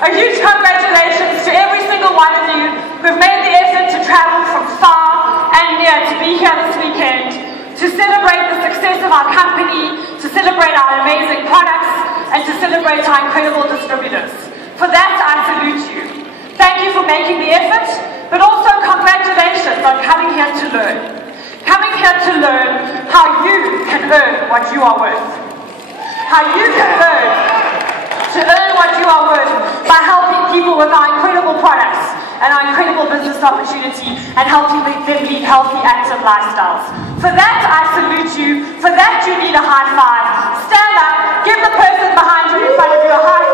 A huge congratulations to every single one of you who've made the effort to travel from far and near to be here this weekend, to celebrate the success of our company, to celebrate our amazing products, and to celebrate our incredible distributors. For that, I salute you. Thank you for making the effort, but also congratulations on coming here to learn. Coming here to learn how you can earn what you are worth. How you can earn what you are worth by helping people with our incredible products and our incredible business opportunity and helping them lead healthy, active lifestyles. For that, I salute you. For that, you need a high five. Stand up, give the person behind you in front of you a high